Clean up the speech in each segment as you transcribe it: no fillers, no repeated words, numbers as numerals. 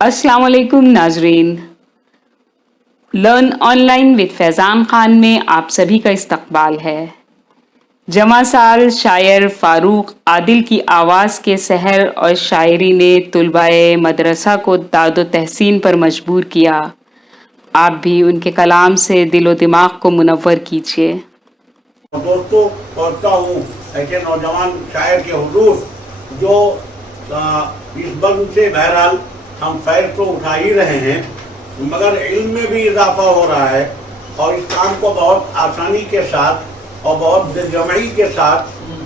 अस्सलाम वालेकुम नाजरीन, learn online with Faizan Khan में आप सभी का इस्तकबाल है। जमा साल शायर फारूक आदिल की आवाज़ के सहर और शायरी ने तुलबाए मदरसा को दादो तहसीन पर मजबूर किया। आप भी उनके कलाम से दिलो दिमाग को मुनव्वर कीजिए। दोस्तों, पढ़ता हूँ ऐसे नौजवान शायर के हुजूर जो इस बंद से बहरहाल हम फैर तो उठा ही रहे हैं, मगर इल्म में भी इजाफा हो रहा है और इस काम को बहुत आसानी के साथ और बहुत दिलजमई के साथ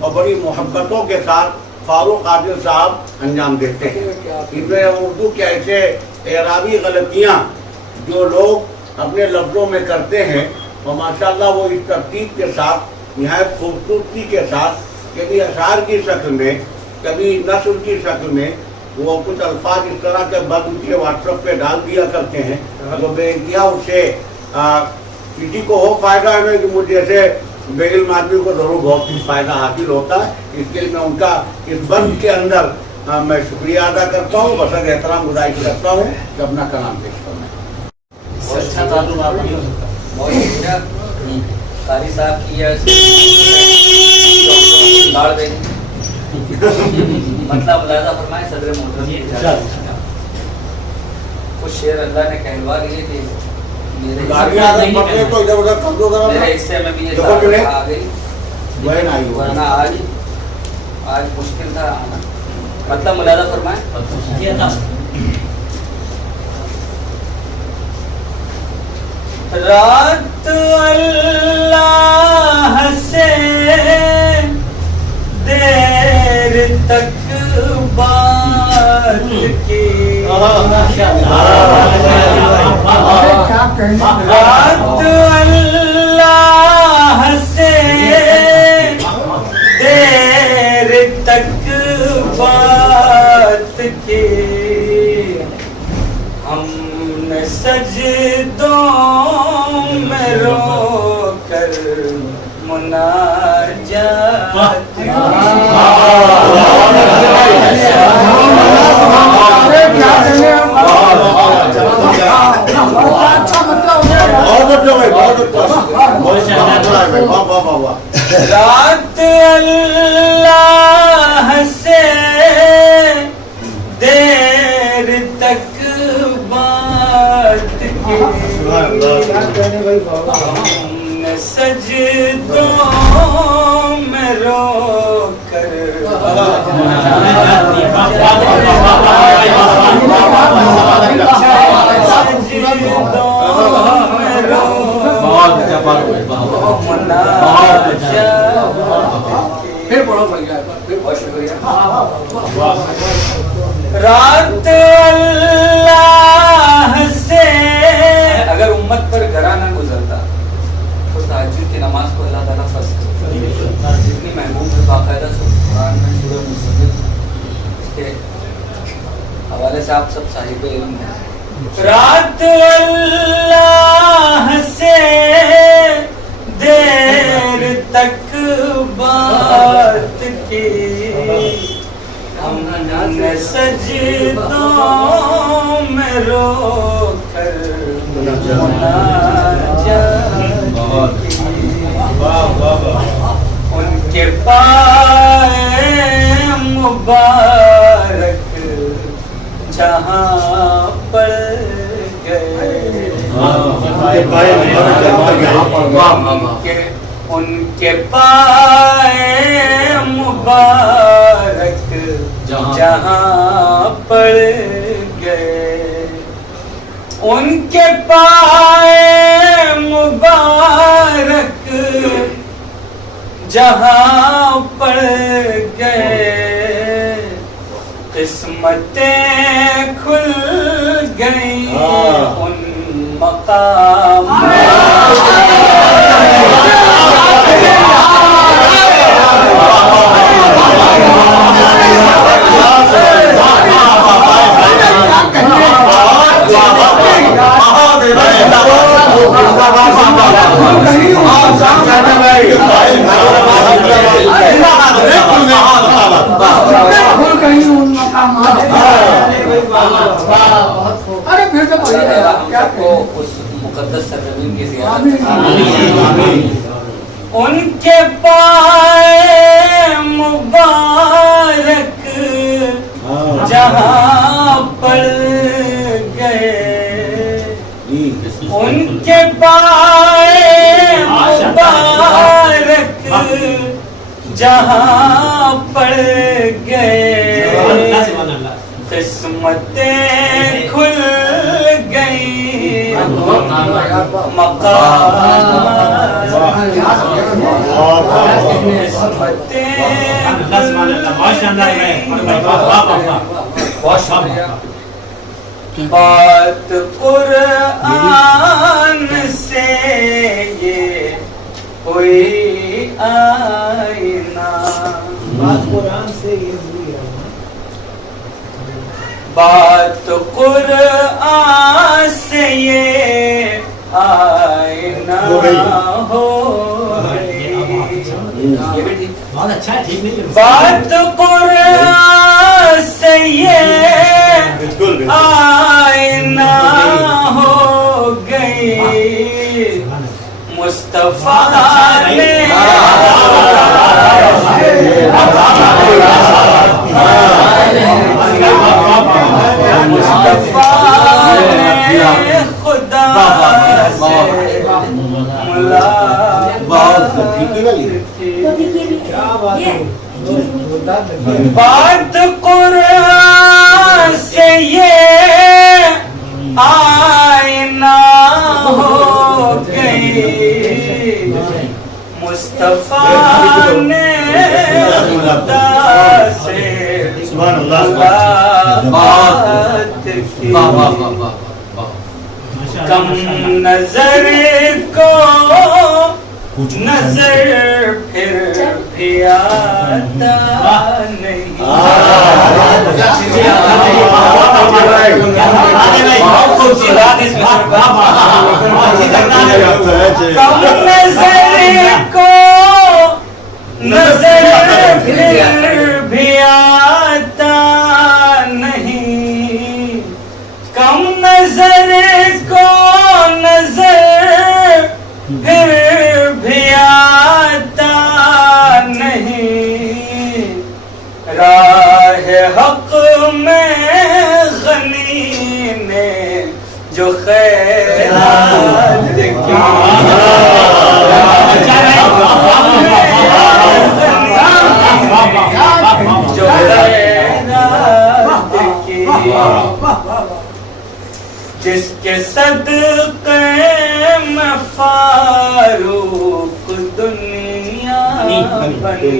और बड़ी मोहब्बतों के साथ फारूक आदिल साहब अंजाम देते हैं। इसमें उर्दू के ऐसे एराबी गलतियाँ जो लोग अपने लफ्ज़ों में करते हैं और माशाल्लाह वो इस तरतीब के साथ निहायत खूबसूरती के साथ कभी अशार की शक्ल में कभी नस्र की शक्ल में वो कुछ अल्फाज इस तरह के बद उनके व्हाट्सएप पे डाल दिया करते हैं जो बेइंतहा उससे किसी को हो फायदा है कि मुझे जैसे बेइल्म आदमी को ज़रूर बहुत ही फ़ायदा हासिल होता है। इसके लिए मैं उनका इस बंद के अंदर मैं शुक्रिया अदा करता हूँ, बसर एहतराम गुजारिश करता हूँ कि अपना कलाम पेश करना। कारी साहब की मतलब मुलाजा फरमाए सदर मोहतरम कुछ शेर अल्लाह ने कहलवा दिए थे मेरे हिस्से में भी ये आ गई, वरना आज मुश्किल था आना। मतलब मुलाजा फरमाए। रात अल्लाह से देर तक बात की, रात अल्लाह से देर तक बात की, हमने सजदों में रो कर मुनाजात रात अल्लाह से देर तक बात की, हमने सजदों में रो कर रात अल्लाह से अगर उम्मत पर गरा ना गुजरता तो तहज्जुद की नमाज को अल्लाह ताला फर्ज करता। जितनी महबूब है बाकायदा कुरान में सूरह मुज़म्मिल इसके हवाले से आप सब साहिब इल्म हैं। रात अल्लाह से देर तक बात की, हमने सजदों में रो कर मुनाजात की, उनके पाए मुबारक जहाँ पर गए, उनके पाए मुबारक जहाँ पर गए, उनके पाए मुबारक जहाँ पर गए, किस्मतें खुल गई उन मकाम अरे फिर से अल्लाह बोलिए ताला हम क्या सबको उस मुकद्दस सरजमीन की ज़ियारत आमीन। उनके पाए मुबारक जहाँ पड़ गए, उनके पाए मुबारक जहाँ पड़ गए, किस्मतें खुल गई, बात कुरान से ये हुई आईना, बात कुरान से ये आईना हो गई। बहुत अच्छा है, ठीक नहीं है। बात कुरान से ये बिल्कुल आईना हो गई, मुस्तफा ने मुस्तफा ने खुदा से मुलाकात की। बात कुरान से ये आईना हो गई, मुस्तफा ने खुदा से मुलाकात की। कम नजर को नजर फिर भी आता नहीं, कम नजर को नजर फिर भी आता नहीं, कम नजर को नजर फिर भी आता नहीं, राह हक में गनी ने जो खैरात की, जो खैरात की, जिसके सदक़े में फारूक दुनिया बनी,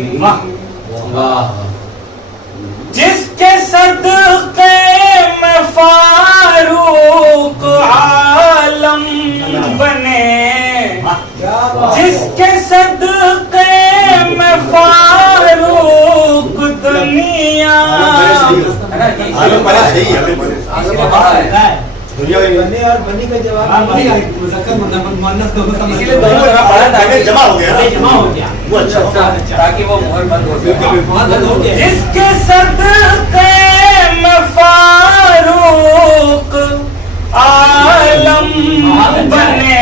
जिसके सदक़े में फारूक आलम बने, जिसके सदक़े में फारूक दुनिया बने और बनी का जवाब मुज़क्कर मुअन्नस दोनों समझ इसीलिए दोनों तरफ पढ़ा ताकि जमा हो गया ना? जमा हो गया। वो अच्छा ताकि वो मोहर बंद हो जाए। बहुत बंद हो गया। जिसके सदक़े में फारूक आलम बने,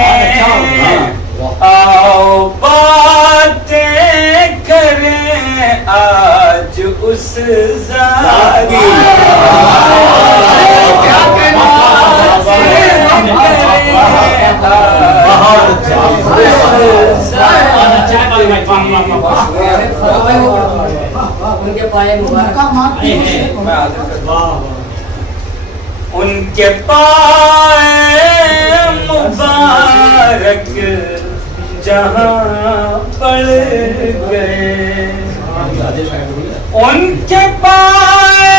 आओ बातें करें आज उस ज़ात की। उनके पाए मुबारक उनके पाए मुबारक जहाँ पड़ गए, उनके पाए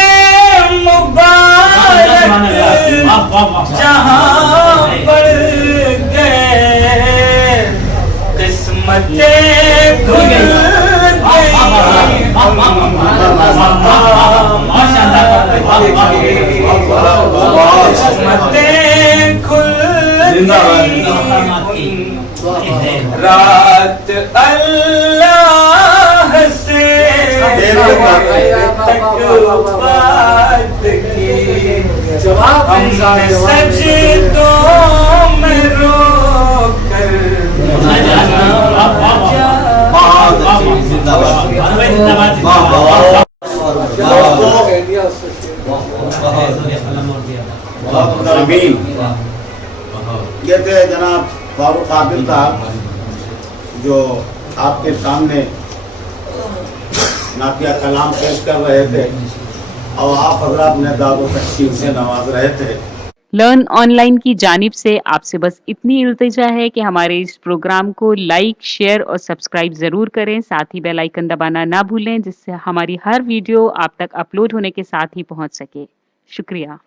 मुबारक जहाँ पड़ गए, किस्मतें खुल गई, किस्मतें खुल गई, रात अल्लाह से तक बात सजदों में रो कर अमीन ये थे जनाब फारूक आदिल साहब जो आपके सामने नातिया कलाम पेश कर रहे थे और आप हजरात ने दादो तकसीम से नवाज रहे थे। लर्न ऑनलाइन की जानिब से आपसे बस इतनी इल्तिजा है कि हमारे इस प्रोग्राम को लाइक, शेयर और सब्सक्राइब ज़रूर करें। साथ ही बेल आइकन दबाना ना भूलें जिससे हमारी हर वीडियो आप तक अपलोड होने के साथ ही पहुंच सके। शुक्रिया।